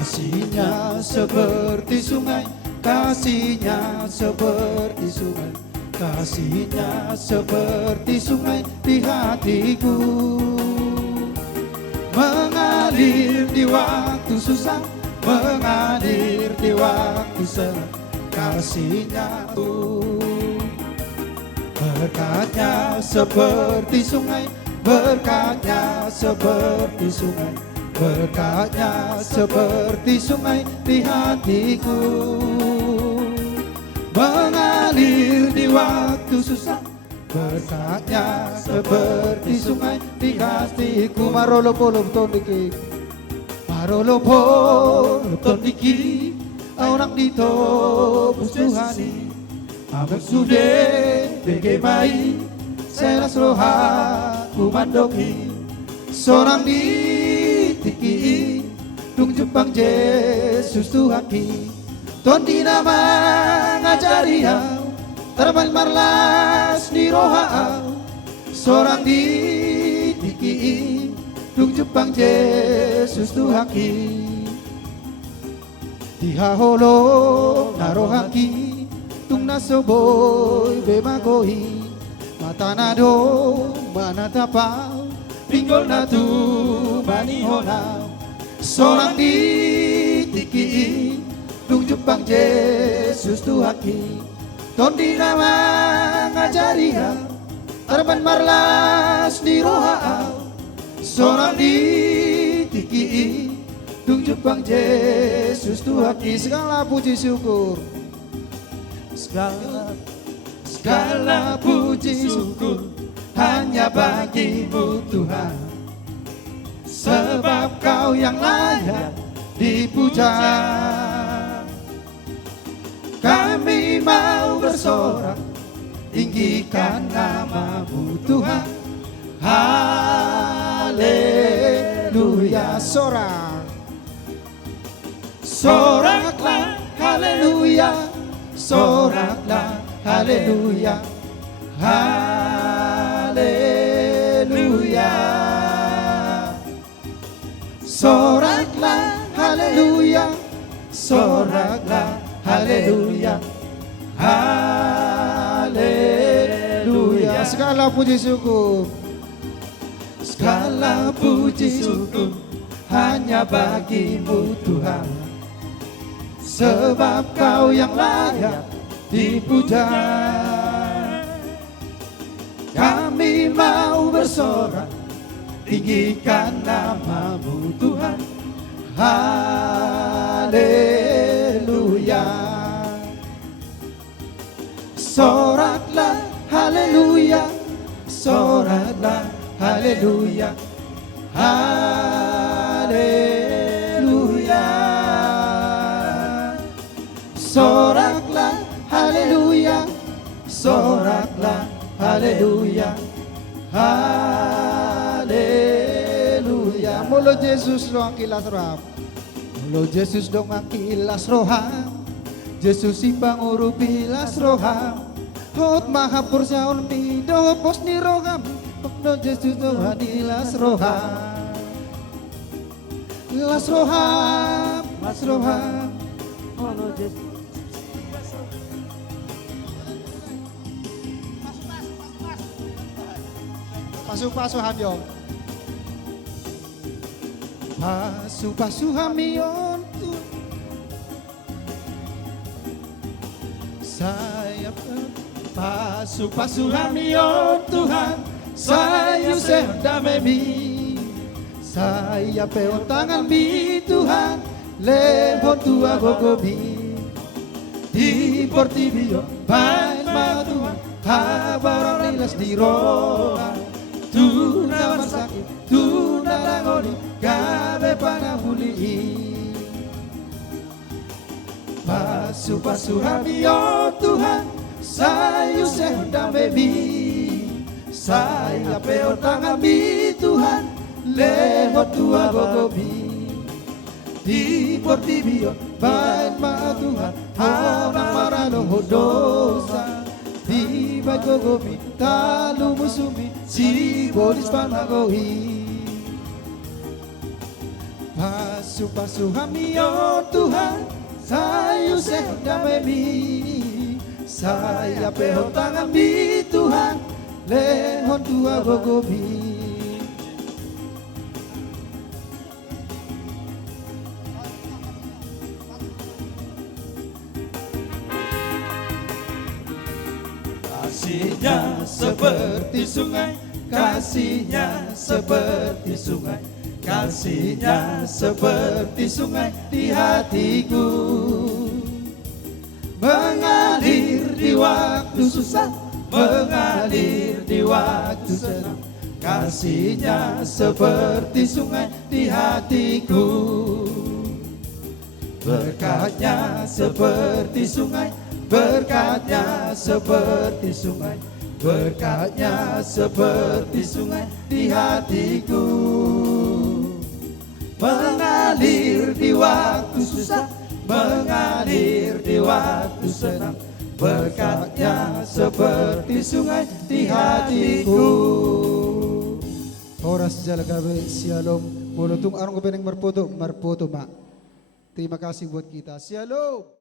Kasihnya seperti sungai, kasihnya seperti sungai, kasihnya seperti sungai di hatiku. Mengalir di waktu susah, mengalir di waktu senang, kasihnya berkatnya seperti sungai, berkatnya seperti sungai, berkatnya seperti sungai di hatiku. Mengalir di waktu susah, berkatnya seperti sungai di hatiku. Marolo polo tondiki, marolo polo tondiki, orang ditopus Tuhani. Abang sudah begemai, seras roha kumandoki, seorang ditiki, dung Jepang Yesus Tuhaki. Tondi nama ngajari au, terbang marlas di roha au, seorang ditiki, dung Jepang Yesus Tuhaki. Dihaholo narohaki, tung nasoboy bemagoi, mata nado mana tapau, pinggol na tu manihonau, seorang ditiki, dung Jepang Yesus Tuhaki. Tondi nama ngajari au, terbang marlas di roha au, seorang ditiki, dung Jepang Yesus Tuhaki. Segala puji syukur, segala puji syukur hanya bagimu Tuhan, sebab Kau yang layak dipuja. Kami mau bersorak, tinggikan nama-Mu Tuhan. Haleluya. Sorak, soraklah haleluya, soraklah haleluya, haleluya. Soraklah haleluya, soraklah haleluya, haleluya. Segala puji syukur, segala puji syukur hanya bagimu Tuhan, sebab Kau yang layak dipuja. Kami mau bersorak, tinggikan nama-Mu Tuhan. Haleluya. Soraklah haleluya, soraklah haleluya, haleluya. Soraklah haleluya, soraklah haleluya, haleluya. Mulo Yesus doang kilas roham, mulo Yesus doang kilas roham, Yesus si panguru pilas roham, hot mahapur saun pido pos ni roham, mulo Yesus doang kilas roham, las roham, las roham, mulo Yesus. Pasu-pasu hamyon, pasu-pasu hamyon, saya pasu-pasu hamyon Tuhan, saya sedang memi, saya peon tangan mi Tuhan, lehon tua gogobi, di portibio, baik ma Tuhan, habaran nilas di roha. Tuna marsakit, tuna langoni, gabe panahuli. Pasu-pasu hamio Tuhan, sayu sedang bebi, saya peo tangan mi Tuhan, leho tua gogobi. Di portibio, baik ma Tuhan, orang marano dosa. Di baik gogobi, talu musumi, si bodis panagohi. pasu-pasu hamio Tuhan, sayu damai mi, saya peho tangan mi Tuhan, lehon tua bogomi. Kasihnya seperti sungai, kasihnya seperti sungai, kasihnya seperti sungai di hatiku, mengalir di waktu susah, mengalir di waktu senang. Kasihnya seperti sungai di hatiku, berkatnya seperti sungai, berkatnya seperti sungai, berkatnya seperti sungai di hatiku, mengalir di waktu susah, mengalir di waktu senang. Berkatnya seperti sungai di hatiku. Oras jalagabe shalom. Bolotung arong kepeneng marpoto mak. Terima kasih buat kita. Shalom.